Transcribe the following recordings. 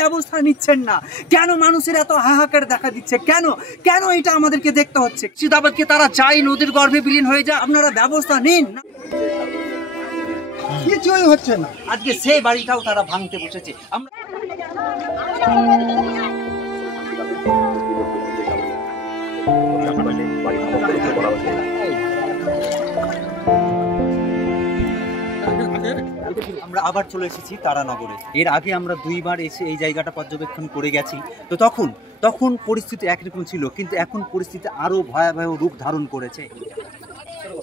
ব্যবস্থা নিচ্ছেন না? কেন মানুষের এত হাহাকার দেখা দিচ্ছে? কেন কেন এটা আমাদেরকে দেখতে হচ্ছে? মুর্শিদাবাদকে তারা চাই নদীর গর্ভে বিলীন হয়ে যায়, আপনারা ব্যবস্থা নিন। কিছুই হচ্ছে না। আজকে সেই বাড়িটাও তারা ভাঙতে বসেছে। আমরা আবার চলে এসেছি তারানগরে। এর আগে আমরা দুইবার এসে এই জায়গাটা পর্যবেক্ষণ করে গেছি। তো তখন পরিস্থিতি একরকম ছিল, কিন্তু এখন পরিস্থিতি আরো ভয়াবহ রূপ ধারণ করেছে।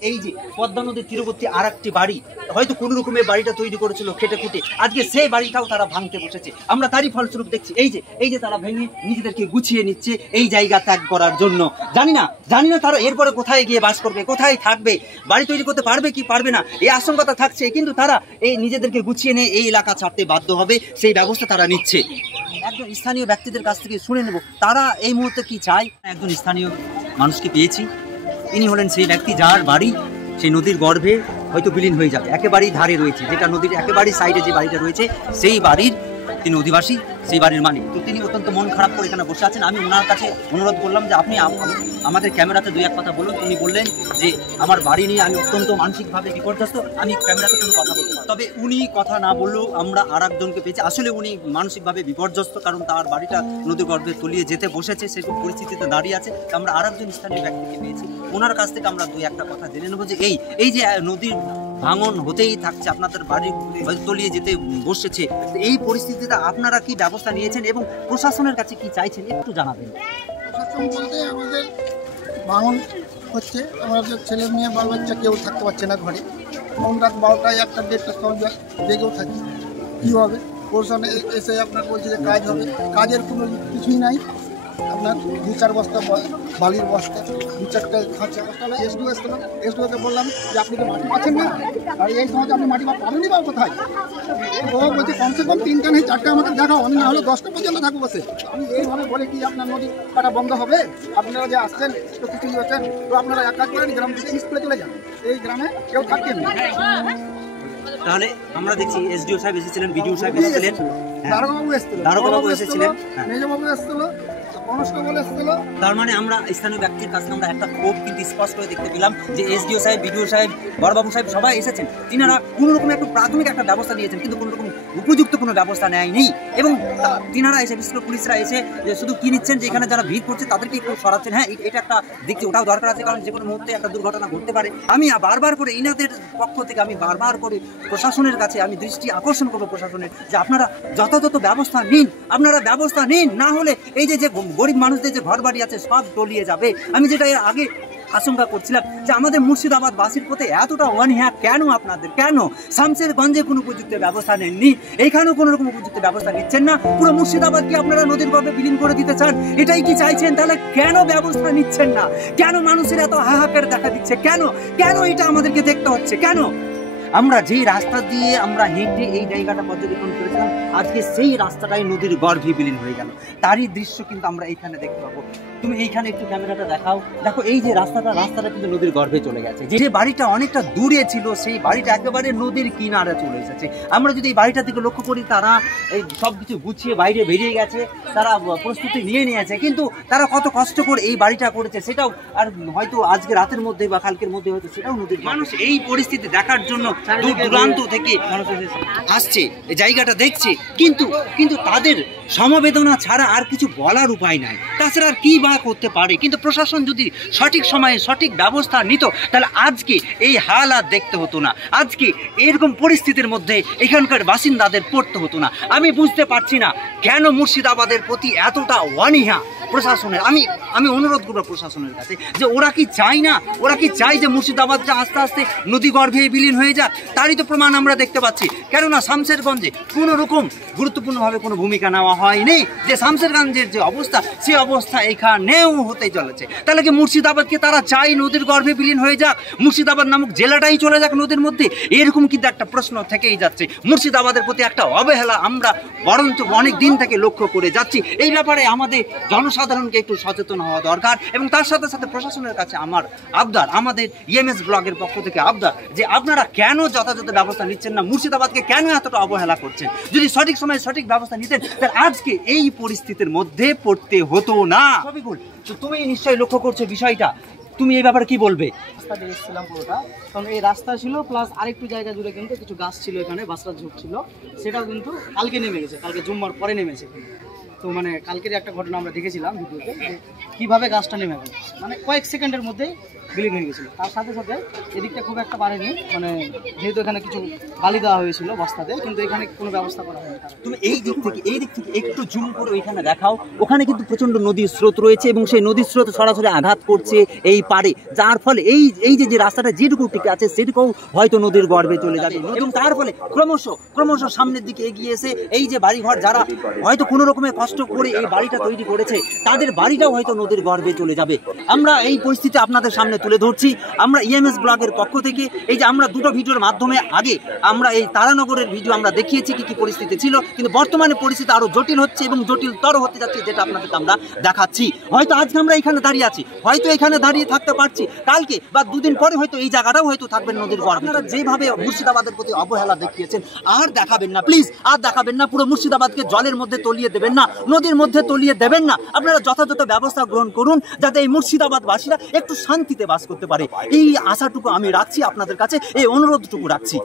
এই যে পদ্মা নদীর তীরবর্তী আর একটি বাড়ি, হয়তো কোন রকমের বাড়িটা তৈরি করেছিল খেটে খুঁটে, আজকে সেই বাড়িটাও তারা ভাঙতে বসেছে। আমরা তারই ফলস্বরূপ দেখছি এই যে তারা ভেঙে নিজেদেরকে গুছিয়ে নিচ্ছে এই জায়গা ত্যাগ করার জন্য। জানি না তারা এরপরে কোথায় গিয়ে বাস করবে, কোথায় থাকবে, বাড়ি তৈরি করতে পারবে কি পারবে না, এই আশঙ্কাটা থাকছে। কিন্তু তারা এই নিজেদেরকে গুছিয়ে নিয়ে এই এলাকা ছাড়তে বাধ্য হবে, সেই ব্যবস্থা তারা নিচ্ছে। একজন স্থানীয় ব্যক্তিদের কাছ থেকে শুনে নেব তারা এই মুহূর্তে কি চায়। একজন স্থানীয় মানুষকে পেয়েছি, ইনি হলেন সেই ব্যক্তি যার বাড়ি সেই নদীর গর্ভে হয়তো বিলীন হয়ে যাবে, একেবারেই ধারে রয়েছে, যেটা নদীর একেবারে সাইডে যে বাড়িটা রয়েছে সেই বাড়ির তিনি অধিবাসী, সেই বাড়ির মালিক। তো তিনি অত্যন্ত মন খারাপ করে এখানে বসে আছেন। আমি ওনার কাছে অনুরোধ করলাম যে আপনি আমাদের ক্যামেরাতে দুই এক কথা বলুন। উনি বললেন যে আমার বাড়ি নিয়ে আমি অত্যন্ত মানসিকভাবে বিপর্যস্ত, আমি ক্যামেরাতে কোনো কথা বলতে পারি। তবে উনি কথা না বললেও আমরা আর একজনকে পেয়েছি। আসলে উনি মানসিকভাবে বিপর্যস্ত, কারণ তার বাড়িটা নদীর গর্ভে তলিয়ে যেতে বসেছে, সেরকম পরিস্থিতিতে দাঁড়িয়ে আছে। আমরা আর একজন স্থানীয় ব্যক্তিকে পেয়েছি, ওনার কাছ থেকে আমরা দুই একটা কথা জেনে নেবো যে এই যে নদীর ভাঙন হতেই থাকছে, আপনাদের বাড়ি তলিয়ে যেতে বসেছে, এই পরিস্থিতিতে আপনারা কি ব্যবস্থা নিয়েছেন এবং প্রশাসনের কাছে কি চাইছেন একটু জানাবেন। প্রশাসন বলতে আমাদের ভাঙন হচ্ছে, আমাদের ছেলে মেয়ে বাল বাচ্চা কেউ থাকতে পারছে না ঘরে। রাত 12টায় 1টা 1:30টার সময় জেগেও থাকি। কী হবে? প্রশাসন এসে আপনার বলছে যে কাজ হবে, কাজের কোনো কিছুই নাই। আপনার 2-4 বস্তা বালির বস্তা, 2-4টা খাঁচা বস্তা হলো। এসডিওকে বললাম যে আপনি তো মাটি পাচ্ছেন না, আর এই সময় আপনি মাটি পাবেনই বা কোথায়? ও বলছে কমসে কম 3টা নেই 4টা আমাকে দেখাও, আমি না হলে 10টা পর্যন্ত থাকবো বসে। আমি এইভাবে বলে কি আপনার নদী কাটা বন্ধ হবে? আপনারা যে আসছেন তো কিছুই হচ্ছেন, তো আপনারা এক কাজ করেন গ্রাম থেকে স্কুলে চলে যান, এই গ্রামে কেউ থাকতেন না। তাহলে আমরা দেখছি এসডিও সাহেব এসেছিলেন, বিডিও সাহেব এসেছিলেন, দারোগাবাবু এসেছিলেন, মেজবাবু এসেছিল, তার মানে আমরা স্থানীয় ব্যক্তির কাছে আমরা একটা ক্ষোভ কিন্তু স্পষ্ট করে দেখতে পেলাম যে এসডিও সাহেব, বিডিও সাহেব, বড়বাবু সাহেব সবাই এসেছেন, তিনারা কোনো রকম একটা প্রাথমিক একটা ব্যবস্থা নিয়েছেন, কিন্তু কোনো রকম উপযুক্ত কোনো ব্যবস্থা নেয়নি। এবং তিনারা এসে, বিশেষ করে পুলিশরা এসে শুধু কি নিচ্ছেন যে এখানে যারা ভিড় করছে তাদেরকে একটু সরাচ্ছেন। হ্যাঁ, এটা একটা দেখছি, ওটাও দরকার আছে, কারণ যে কোনো মুহূর্তে একটা দুর্ঘটনা ঘটতে পারে। আমি বারবার করে ইনাদের পক্ষ থেকে আমি বারবার করে প্রশাসনের কাছে আমি দৃষ্টি আকর্ষণ করবো প্রশাসনের, যে আপনারা যথাযথ ব্যবস্থা নিন, আপনারা ব্যবস্থা নিন, না হলে এই যে গরিব মানুষদের যে ঘর বাড়ি আছে সব তলিয়ে যাবে। আমি যেটা এর আগে আশঙ্কা করছিলাম যে আমাদের মুর্শিদাবাদ বাসীর প্রতি এতটা অনীহা কেন আপনাদের, কেন শামশেরগঞ্জে কোনো উপযুক্ত ব্যবস্থা নেননি, এইখানেও কোনো রকম উপযুক্ত ব্যবস্থা নিচ্ছেন না, পুরো মুর্শিদাবাদকে আপনারা নদীর গর্ভে বিলীন করে দিতে চান, এটাই কি চাইছেন? তাহলে কেন ব্যবস্থা নিচ্ছেন না? কেন মানুষের এত হাহাকার দেখা দিচ্ছে? কেন এটা আমাদেরকে দেখতে হচ্ছে? কেন আমরা যেই রাস্তা দিয়ে আমরা হেঁটে এই জায়গাটা পর্যবেক্ষণ করেছিলাম, আজকে সেই রাস্তাটাই নদীর গর্ভে বিলীন হয়ে গেল, তারই দৃশ্য কিন্তু আমরা এইখানে দেখতে পাবো। তুমি এইখানে একটু ক্যামেরাটা দেখাও, দেখো এই যে রাস্তাটা কিন্তু নদীর গর্ভে চলে গেছে। যে বাড়িটা অনেকটা দূরে ছিল সেই বাড়িটা একেবারে নদীর কিনারে চলে এসেছে। আমরা যদি এই বাড়িটার দিকে লক্ষ্য করি, তারা এই সব কিছু গুছিয়ে বাইরে বেরিয়ে গেছে, তারা প্রস্তুতি নিয়ে নিয়েছে, কিন্তু তারা কত কষ্ট করে এই বাড়িটা করেছে সেটাও আর হয়তো আজকে রাতের মধ্যে বা কালকের মধ্যে হয়তো সেটাও নদীর। মানুষ এই পরিস্থিতি দেখার জন্য দূর দূরান্ত থেকে আসছে, এই জায়গাটা দেখছে, কিন্তু তাদের সমবেদনা ছাড়া আর কিছু বলার উপায় নাই, তাছাড়া আর কি বা করতে পারে। কিন্তু প্রশাসন যদি সঠিক সময়ে সঠিক ব্যবস্থা নিত, তাহলে আজকে এই হাল আর দেখতে হতো না, আজকে এরকম পরিস্থিতির মধ্যে এখানকার বাসিন্দাদের পড়তে হতো না। আমি বুঝতে পারছি না কেন মুর্শিদাবাদের প্রতি এতটা অনীহা প্রশাসনের। আমি অনুরোধ করবো প্রশাসনের কাছে যে ওরা কি চায় না, ওরা কি চায় যে মুর্শিদাবাদটা আস্তে আস্তে নদী গর্ভে বিলীন হয়ে যাক? তারই তো প্রমাণ আমরা দেখতে পাচ্ছি। কেননা শামশেরগঞ্জে কোনো রকম গুরুত্বপূর্ণভাবে কোনো ভূমিকা নেওয়া হয়নি, যে শামশেরগঞ্জের যে অবস্থা সেই অবস্থা এখানেও হতে চলেছে। তাহলে কি মুর্শিদাবাদকে তারা চায় নদীর গর্ভে বিলীন হয়ে যাক, মুর্শিদাবাদ নামক জেলাটাই চলে যাক নদীর মধ্যে? এরকম কিন্তু একটা প্রশ্ন থেকেই যাচ্ছে। মুর্শিদাবাদের প্রতি একটা অবহেলা আমরা বরঞ্চ অনেক দিন থেকে লক্ষ্য করে যাচ্ছি। এই ব্যাপারে আমাদের জনসাধারণ জনসাধারণকে একটু সচেতন হওয়া দরকার। এবং তার সাথে সাথে প্রশাসনের কাছে আমার আবদার, আমাদের ইএমএস ব্লগের পক্ষ থেকে আবদার, যে আপনারা কেন যথাযথ ব্যবস্থা নিচ্ছেন না, মুর্শিদাবাদকে কেন এতটা অবহেলা করছেন? যদি সঠিক সময়ে সঠিক ব্যবস্থা নিতেন তাহলে আজকে এই পরিস্থিতির মধ্যে পড়তে হতো না। তো তুমি নিশ্চয়ই লক্ষ্য করছো বিষয়টা, তুমি এই ব্যাপারে কি বলবে? রাস্তা দিয়ে এসেছিলাম পুরোটা, কারণ এই রাস্তা ছিল প্লাস আরেকটু জায়গা জুড়ে কিন্তু কিছু গাছ ছিল, এখানে বাসরা ঝোপ ছিল, সেটাও কিন্তু কালকে নেমে গেছে, কালকে জুম্মার পরে নেমেছে। তো মানে কালকের একটা ঘটনা আমরা দেখেছিলাম ভিডিওতে, যে কীভাবে গাছটা নেমে গেল, মানে কয়েক সেকেন্ডের মধ্যেই বিলীন হয়ে গেছিলো। তার সাথে সাথে এদিকটা খুব একটা পারেনি, মানে যেহেতু এখানে কিছু বালি দেওয়া হয়েছিল বস্তাতে, কিন্তু এখানে কোনো ব্যবস্থা করা হয়নি। তুমি এই দিক থেকে একটু জুম করে ওইখানে দেখাও, ওখানে কিন্তু প্রচন্ড নদীর স্রোত রয়েছে এবং সেই নদীর স্রোত সরাসরি আঘাত করছে এই পাড়ে, যার ফলে এই যে রাস্তাটা যেটুকু টিকে আছে সেটুকুও হয়তো নদীর গর্ভে চলে যাবে। এবং তার ফলে ক্রমশ সামনের দিকে এগিয়ে এসে এই যে বাড়িঘর যারা হয়তো কোনো রকমের কষ্ট করে এই বাড়িটা তৈরি করেছে, তাদের বাড়িটাও হয়তো নদীর গর্ভে চলে যাবে। আমরা এই পরিস্থিতি আপনাদের সামনে তুলে ধরছি। আমরা ইএমএস ব্লগের পক্ষ থেকে এই যে আমরা দুটো ভিডিওর মাধ্যমে আগে আমরা এই তারানগরের ভিডিও আমরা দেখিয়েছি কি পরিস্থিতি ছিল, কিন্তু বর্তমানে পরিস্থিতি আরো জটিল হচ্ছে এবং জটিলতর হতে যাচ্ছে, যেটা আপনাদেরকে আমরা দেখাচ্ছি। হয়তো আজকে আমরা এখানে দাঁড়িয়ে আছি, হয়তো এখানে দাঁড়িয়ে থাকতে পারছি, কালকে বা দুদিন পরে হয়তো এই জায়গাটাও হয়তো থাকবেন নদীর গর্ভে। আপনারা যেভাবে মুর্শিদাবাদের প্রতি অবহেলা দেখিয়েছেন আর দেখাবেন না, প্লিজ আর দেখাবেন না। পুরো মুর্শিদাবাদকে জলের মধ্যে তলিয়ে দেবেন না, নদীর মধ্যে তলিয়ে দেবেন না। আপনারা যথাযথ ব্যবস্থা গ্রহণ করুন যাতে এই মুর্শিদাবাদবাসীরা একটু শান্তিতে বাস করতে পারে। এই আশাটুকু আমি রাখছি আপনাদের কাছে, এই অনুরোধটুকু রাখছি।